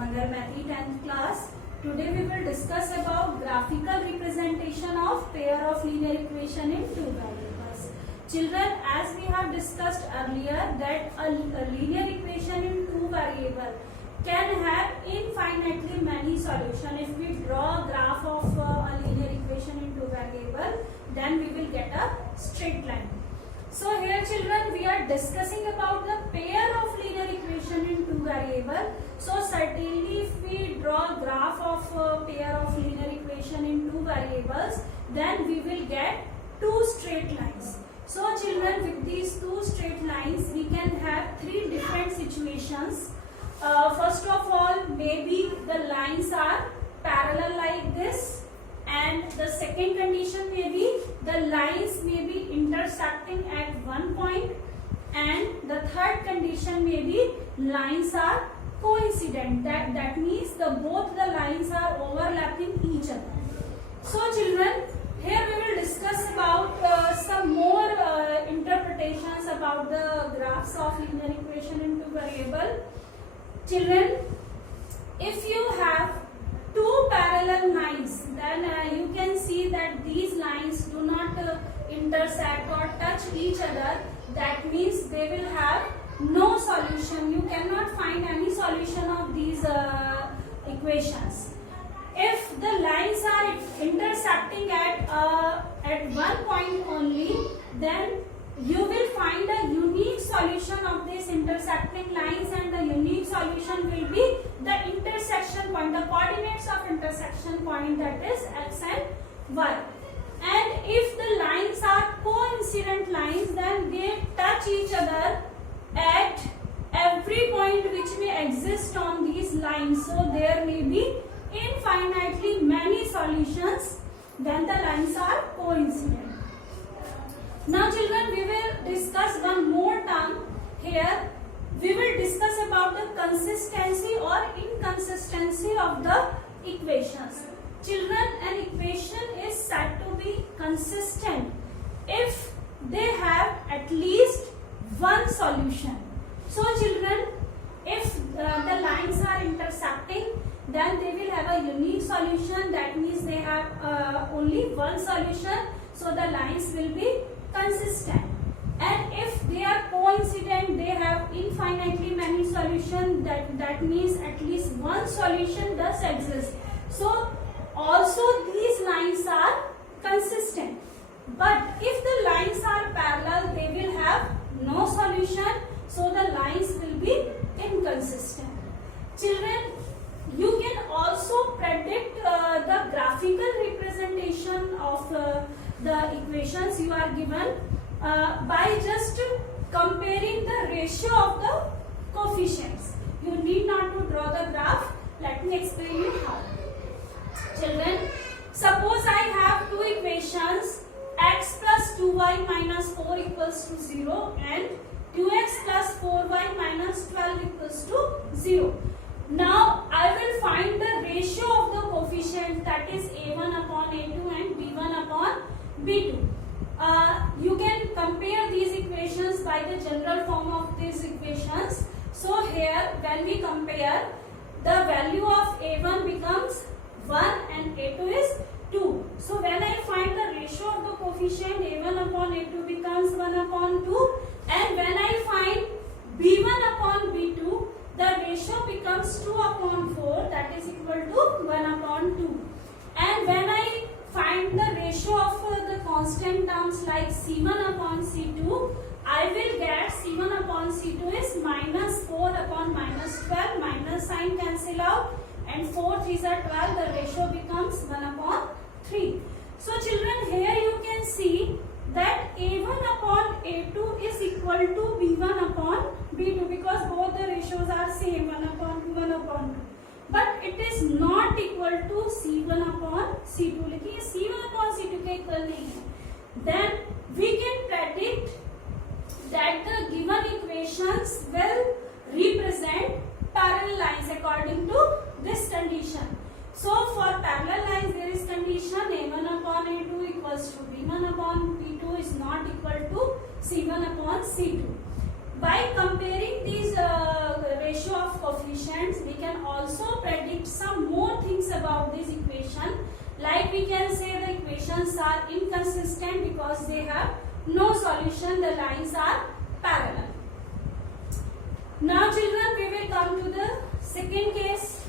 Mangal Mathi 10th class. Today we will discuss about graphical representation of pair of linear equation in two variables. Children, as we have discussed earlier that a linear equation in two variable can have infinitely many solutions. If we draw a graph of a linear equation in two variable, then we will get a straight line. So here children, we are discussing about the pair of linear equation in two variable. So certainly if we draw a graph of a pair of linear equation in two variables, then we will get two straight lines. So children, with these two straight lines we can have three different situations. First of all, maybe the lines are parallel like this, and the second condition may be the lines may be intersecting at one point, and the third condition may be lines are coincident. That means both the lines are overlapping each other. So children, here we will discuss about some more interpretations about the graphs of linear equation in two variable. Children, if you have two parallel lines, then you can see that these lines do not intersect or touch each other. That means they will have no solution. You cannot find any solution of these equations. If the lines are intersecting at one point only, then you will find a unique solution of this intersecting lines, and the unique solution will be the intersection point, the coordinates of intersection point, that is x and y. And if the lines are coincident lines, then they touch each other at every point which may exist on these lines. So there may be infinitely many solutions when the lines are coincident. Now children, we will discuss one more term here. We will discuss about the consistency or inconsistency of the equations. Children, an equation is said to be consistent if they have at least one solution. So children, if the lines are intersecting, then they will have a unique solution. That means they have only one solution. So the lines will be consistent. And if they are coincident, they have infinitely many solutions. That means at least one solution does exist. So also these lines are consistent. But if the lines are parallel, they will have no solution. So the lines will be inconsistent. Children, you can also predict the graphical representation of the equations you are given by just comparing the ratio of the coefficients. You need not to draw the graph. Let me explain it how. Children, suppose I have two equations, x plus 2y minus 4 equals to 0 and 2x plus 4y minus 12 equals to 0. Now I will find the ratio of the coefficients, that is a1 upon a2 and b1 upon b2. You can compare these equations by the general form of these equations. So here when we compare, the value of a1 becomes 1 and a2 is 2. So when I find the ratio of the coefficient, a1 upon a2 becomes 1 upon 2, and when I find b1 upon b2, the ratio becomes 2 upon 4, that is equal to 1 upon 2. And when I find the ratio of the constant terms like c1 upon c2, I will get c1 upon c2 is minus 4 upon minus 12, minus sign cancel out, and 4 3s are 12, the ratio becomes 1 upon 3. So children, here you can see that a1 upon a2 is equal to b1 upon b2 because both the ratios are same, 1 upon 2, 1 upon 2. But it is not equal to c1 upon c2. लेकिन ये c1 upon c2 के equal नहीं है. Then we can predict that the given equations will represent parallel lines according to this condition. So for parallel lines there is condition a1 upon a2 equals to b1 upon b2 is not equal to c1 upon c2. By comparing these ratio of coefficients, we can also like we can say the equations are inconsistent because they have no solution, the lines are parallel. Now children, we will come to the second case.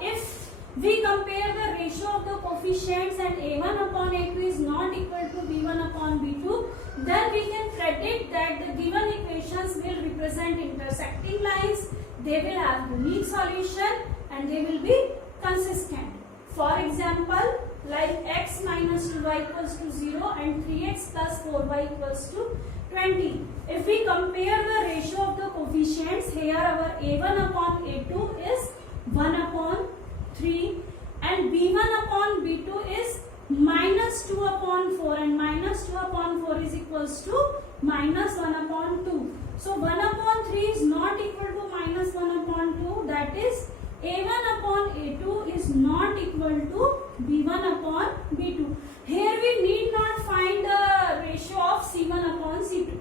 If we compare the ratio of the coefficients and a1 upon a2 is not equal to b1 upon b2, then we can predict that the given equations will represent intersecting lines, they will have unique solution and they will be consistent. For example, like x minus 2y equals to 0 and 3x plus 4y equals to 20. If we compare the ratio of the coefficients, here our a1 upon a2 is 1 upon 3 and b1 upon b2 is minus 2 upon 4 and minus 2 upon 4 is equals to minus 1 upon 2. So 1 upon 3 is not equal to minus 1 upon 2, that is a1 upon a2 is not equal to b1 upon b2. Here we need not find the ratio of c1 upon c2.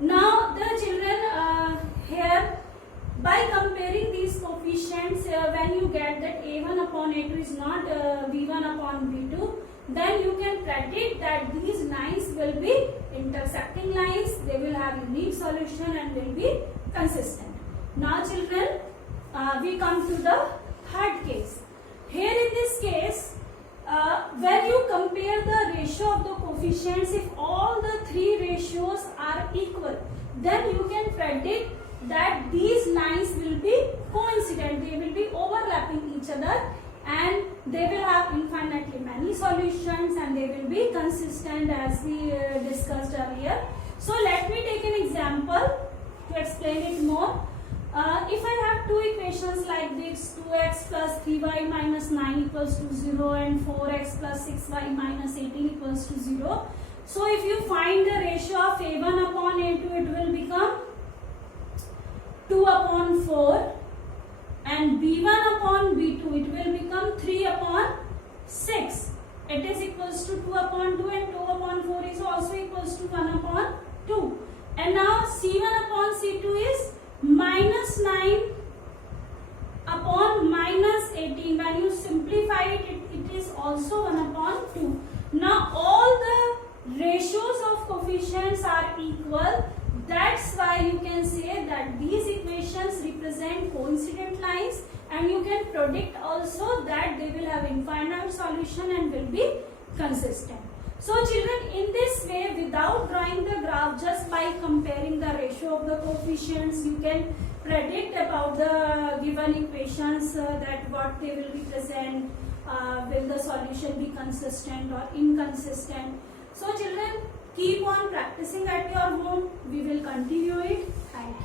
Now the children, here by comparing these coefficients, when you get that a1 upon a2 is not b1 upon b2, then you can predict that these lines will be intersecting lines, they will have unique solution and will be consistent. Now children, we come to the third case. Here in this case, when you compare the ratio of the coefficients, if all the three ratios are equal, then you can predict that these lines will be coincident, they will be overlapping each other and they will have infinitely many solutions and they will be consistent as we discussed earlier. So let me take an example to explain it more. If I have two equations like this, 2x plus 3y minus 9 equals to 0 and 4x plus 6y minus 18 equals to 0. So if you find the ratio of a1 upon a2, it will become 2 upon 4 and b1 upon b2, it will become 3 upon 6. It is equals to 2 upon 2 and 2 upon 4 is also equals to 1 upon 2. And now c1 upon c2 is minus 9 upon minus 18. When you simplify it, it is also 1 upon 2. Now all the ratios of coefficients are equal. That's why you can say that these equations represent coincident lines and you can predict also that they will have infinite solution and will be consistent. So children, in this way, without drawing the graph, just by comparing the ratio of the coefficients, you can predict about the given equations that what they will represent, will the solution be consistent or inconsistent. So children, keep on practicing at your home. We will continue it. Thank you.